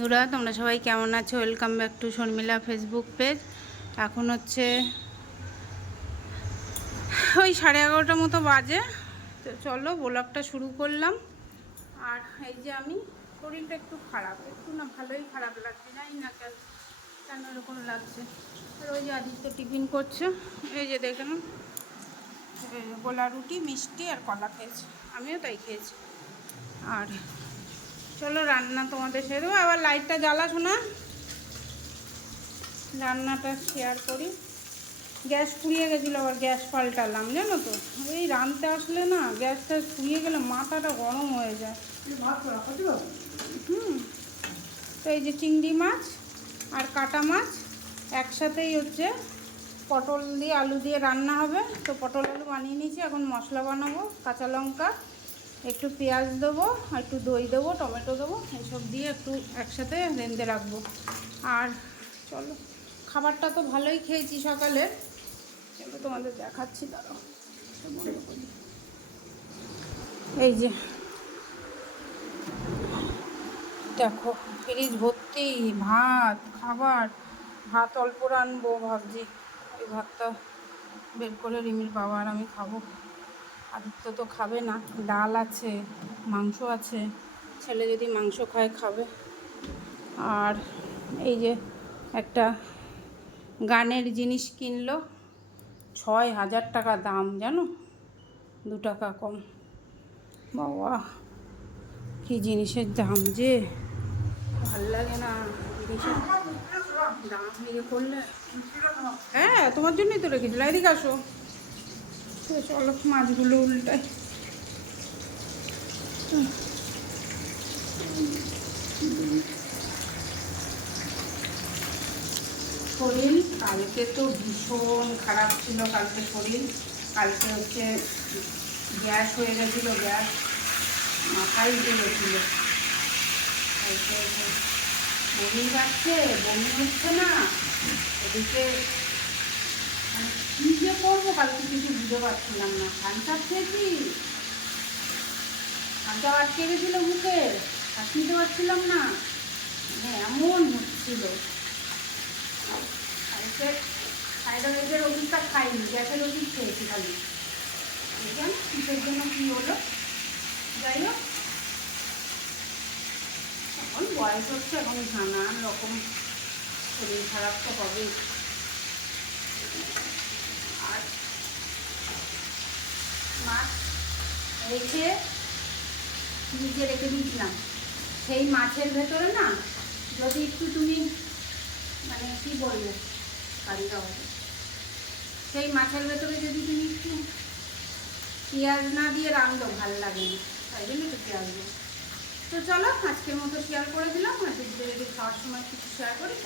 বন্ধুরা, তোমরা সবাই কেমন আছো? Welcome back to Sharmila Facebook page. এখন হচ্ছে ওই 11:30 মতো বাজে। তো চলো ব্লগটা শুরু করলাম। আর এই যে আমি শরীরটা একটু খারাপ, একটু না ভালোই খারাপ লাগছে, জানি না কেন এরকম লাগছে। আর ওই যে আদিত্য টিফিন করছে, এই যে দেখেন গোলা রুটি, মিষ্টি আর কলা খেয়েছে, আমিও তাই খেয়েছি। আর চলো রান্না তোমাদের সাথে দেবো। আবার লাইটটা জ্বালাছো না, রান্নাটা শেয়ার করি। গ্যাস ফুরিয়ে গেছিলো, আবার গ্যাস পাল্টালাম, জানো তো। এই রাঁধতে আসলে না গ্যাসটা ফুরিয়ে গেলে মাথাটা গরম হয়ে যায়। তো এই যে চিংড়ি মাছ আর কাটা মাছ একসাথেই হচ্ছে পটল দিয়ে আলু দিয়ে রান্না হবে। তো পটল আলু বানিয়ে নিয়েছি, এখন মশলা বানাবো। কাঁচা লঙ্কা, একটু পেঁয়াজ দেবো, একটু দই দেবো, টমেটো দেবো, এইসব দিয়ে একটু একসাথে রেঁধে রাখবো। আর চলো, খাবারটা তো ভালোই খেয়েছি সকালে, চলো তোমাদের দেখাচ্ছি। দাঁড়াও, এই যে দেখো ফ্রিজ ভর্তি ভাত, খাবার। ভাত অল্প রানবো ভাবছি, এই ভাতটা বের করে রিমির বাবা আর আমি খাবো। আদিত্য তো খাবে না। ডাল আছে, মাংস আছে, ছেলে যদি মাংস খায় খাবে। আর এই যে একটা গানের জিনিস কিনলো, 6,000 টাকা দাম, জানো, 2 টাকা কম। বাবা কি জিনিসের দাম যে, ভাল লাগে না জিনিসের দাম ইয়ে করলে। হ্যাঁ, তোমার জন্যই তো রেখেছিল, এদিকে আসো। চলো মাছগুলো উল্টাই। শরীর কালকে তো ভীষণ খারাপ ছিল, কালকে শরীর। কালকে হচ্ছে গ্যাস হয়ে গেছিলো, গ্যাস মাথায় উঠে গেছিলো। কালকে বমি পাচ্ছে, বমি হচ্ছে না, ওদিকে কী যে করবো কালকে কিছু বুঝতে পারছিলাম না। ঠান্ডা খেয়েছি, ঠান্ডা আটকে গেছিলো বুকে, শ্বাস নিতে পারছিলাম না, মানে এমন হচ্ছিল। কালকে থাইরয়েডের ওষুধটা খাইনি, গ্যাসের ওষুধ খেয়েছি খালি। দেখেন কিসের জন্য কী হলো। যাই হোক, এখন বয়স হচ্ছে, এখন নানান রকম শরীর খারাপ তো হবেই। আর মাছ রেখে ফ্রিজে রেখে দিয়েছিলাম, সেই মাছের ভেতরে না যদি একটু তুমি মানে কী বলবো, কারিটা হবে, সেই মাছের ভেতরে যদি তুমি একটু পেঁয়াজ না দিয়ে রাঁধো ভালো লাগে না, তাই জন্য একটু পেঁয়াজ দেবো। তো চলো আজকের মতো শেয়ার করে দিলাম, আর যদি খাওয়ার সময় কিছু শেয়ার করি।